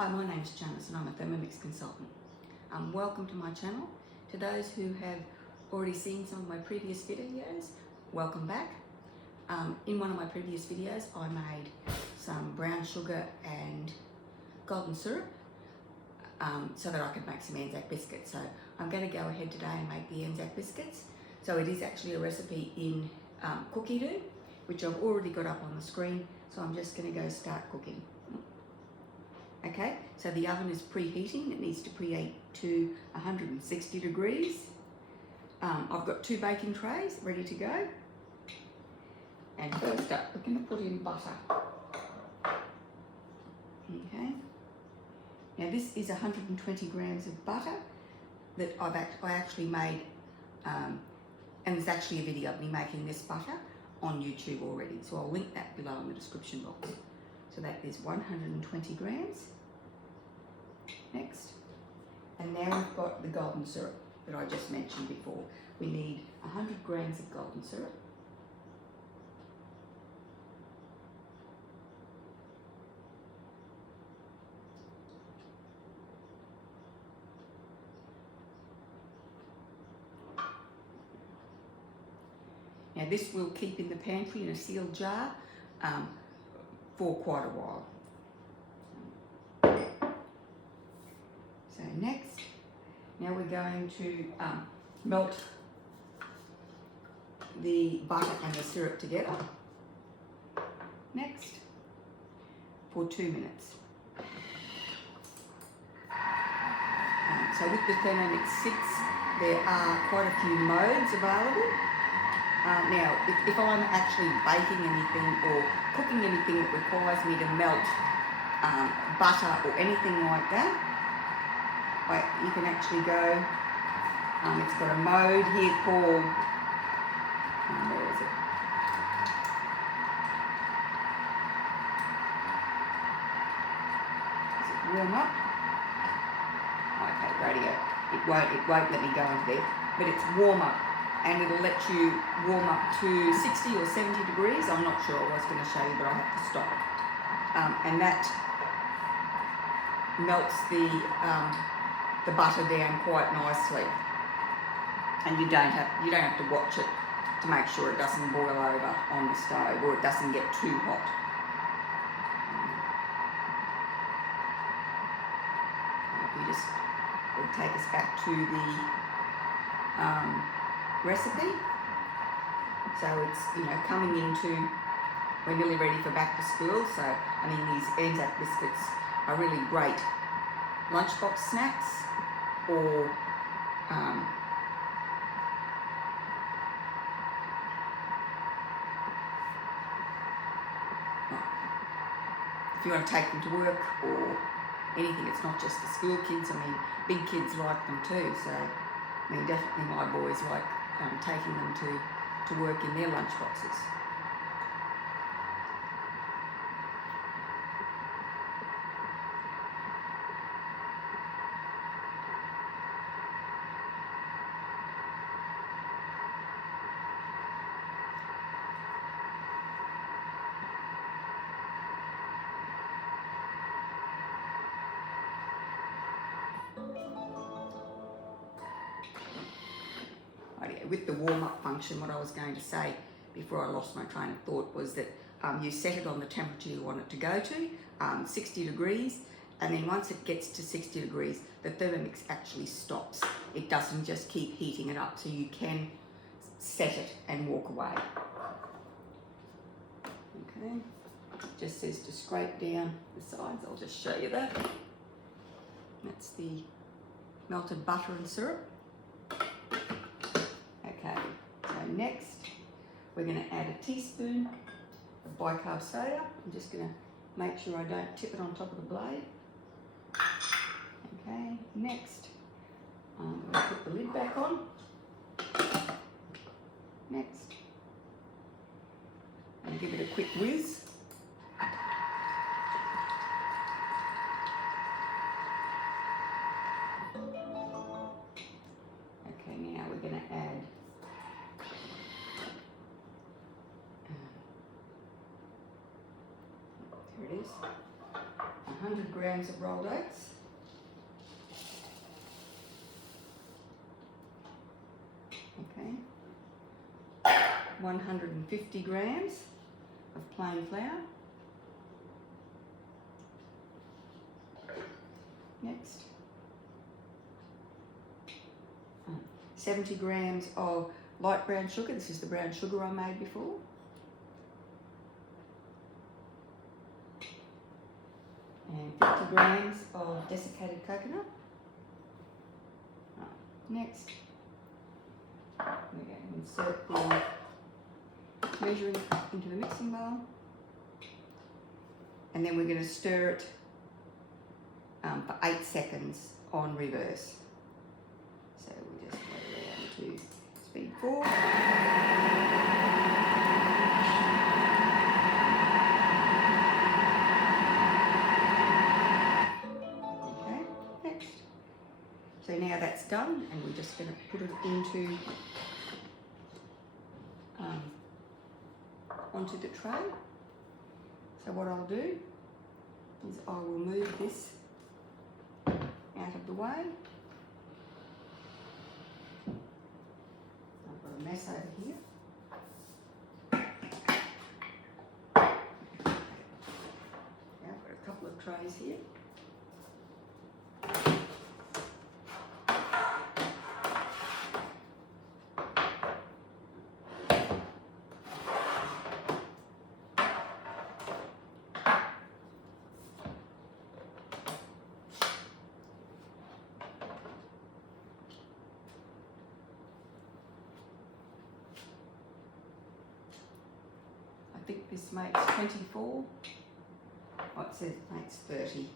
Hi, my name's Janice and I'm a Thermomix consultant. Welcome to my channel. To those who have already seen some of my previous videos, welcome back. In one of my previous videos I made some brown sugar and golden syrup so that I could make some Anzac biscuits. So I'm going to go ahead today and make the Anzac biscuits. So it is actually a recipe in cookie dough, which I've already got up on the screen, so I'm just going to go start cooking. Okay, so the oven is preheating. It needs to preheat to 160 degrees. I've got 2 baking trays ready to go. And first up, we're going to put in butter. Okay. Now this is 120 grams of butter that I actually made, and there's actually a video of me making this butter on YouTube already. So I'll link that below in the description box. So that is 120 grams. Next. And now we've got the golden syrup that I just mentioned before. We need 100 grams of golden syrup. Now this will keep in the pantry in a sealed jar for quite a while. So next, now we're going to melt the butter and the syrup together. Next, for 2 minutes. So with the Thermomix 6, there are quite a few modes available. Now, if I'm actually baking anything or cooking anything that requires me to melt butter or anything like that, you can actually go, it's got a mode here called, where is it? Is it warm up? Okay, radio. It won't let me go into there, but it's warm up. And it'll let you warm up to 60 or 70 degrees. I'm not sure, I was going to show you, but I have to stop. And that melts the butter down quite nicely. And you don't have to watch it to make sure it doesn't boil over on the stove or it doesn't get too hot. Will take us back to the recipe. So it's, coming into, we're nearly ready for back to school. So I mean, these Anzac biscuits are really great lunchbox snacks, or if you want to take them to work or anything. It's not just the school kids. I mean, big kids like them too. So I mean, definitely my boys like taking them to work in their lunch boxes. With the warm-up function, what I was going to say before I lost my train of thought was that you set it on the temperature you want it to go to, 60 degrees, and then once it gets to 60 degrees, the Thermomix actually stops. It doesn't just keep heating it up, so you can set it and walk away. Okay, it just says to scrape down the sides. I'll just show you that. That's the melted butter and syrup. Okay, so next we're going to add a teaspoon of bicarb soda. I'm just going to make sure I don't tip it on top of the blade. Okay, next I'm going to put the lid back on. Next, and give it a quick whiz. Okay, now we're going to add here it is. 100 grams of rolled oats. Okay. 150 grams of plain flour. Next. 70 grams of light brown sugar. This is the brown sugar I made before. And 50 grams of desiccated coconut. Next, we're going to insert the measuring cup into the mixing bowl. And then we're going to stir it for 8 seconds on reverse. So we'll just go down to speed 4. Okay, next. So now that's done, and we're just going to put it into onto the tray. So what I'll do is I will move this out of the way. I've got a mess over here. Now I've got a couple of trays here. I think this makes 24. Oh, it says it makes 30.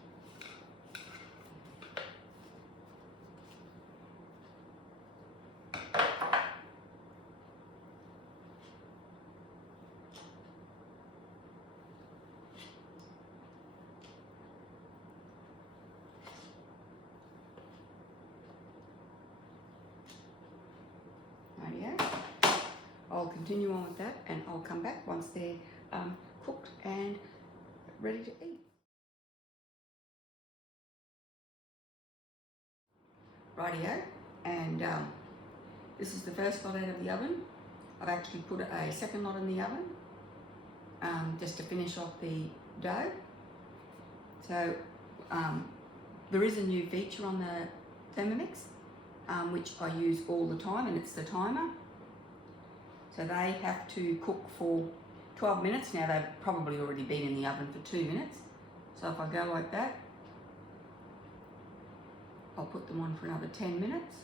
Rightio. I'll continue on with that, and I'll come back once they're cooked and ready to eat. Rightio, and this is the first lot out of the oven. I've actually put a second lot in the oven just to finish off the dough. So there is a new feature on the Thermomix which I use all the time, and it's the timer. So they have to cook for 12 minutes. Now they've probably already been in the oven for 2 minutes. So if I go like that, I'll put them on for another 10 minutes.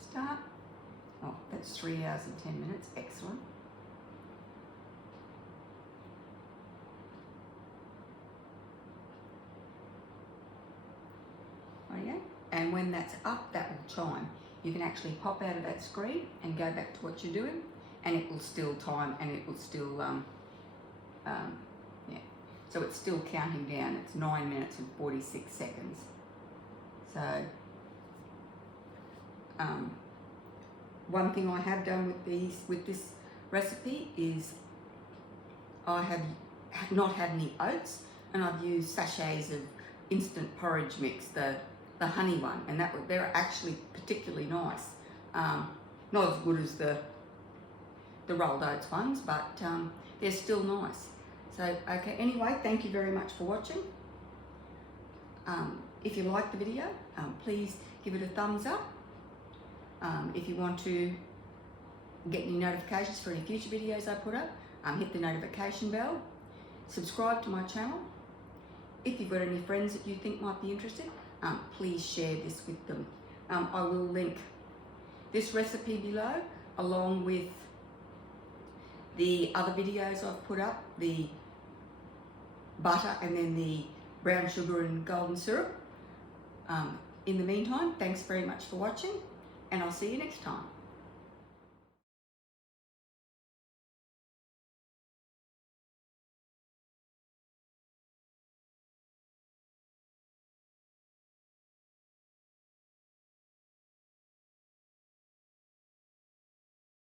Start. Oh, that's 3 hours and 10 minutes. Excellent. Okay. And when that's up, that will chime. You can actually pop out of that screen and go back to what you're doing, and it will still time, and it will still, yeah. So it's still counting down. It's 9 minutes and 46 seconds. So, one thing I have done with this recipe is I have not had any oats, and I've used sachets of instant porridge mix, the honey one, and they're actually particularly nice. Not as good as the rolled oats ones, but they're still nice. So, okay, anyway, thank you very much for watching. If you like the video, please give it a thumbs up. If you want to get any notifications for any future videos I put up, hit the notification bell. Subscribe to my channel. If you've got any friends that you think might be interested, please share this with them. I will link this recipe below, along with the other videos I've put up, the butter and then the brown sugar and golden syrup. In the meantime, thanks very much for watching, and I'll see you next time.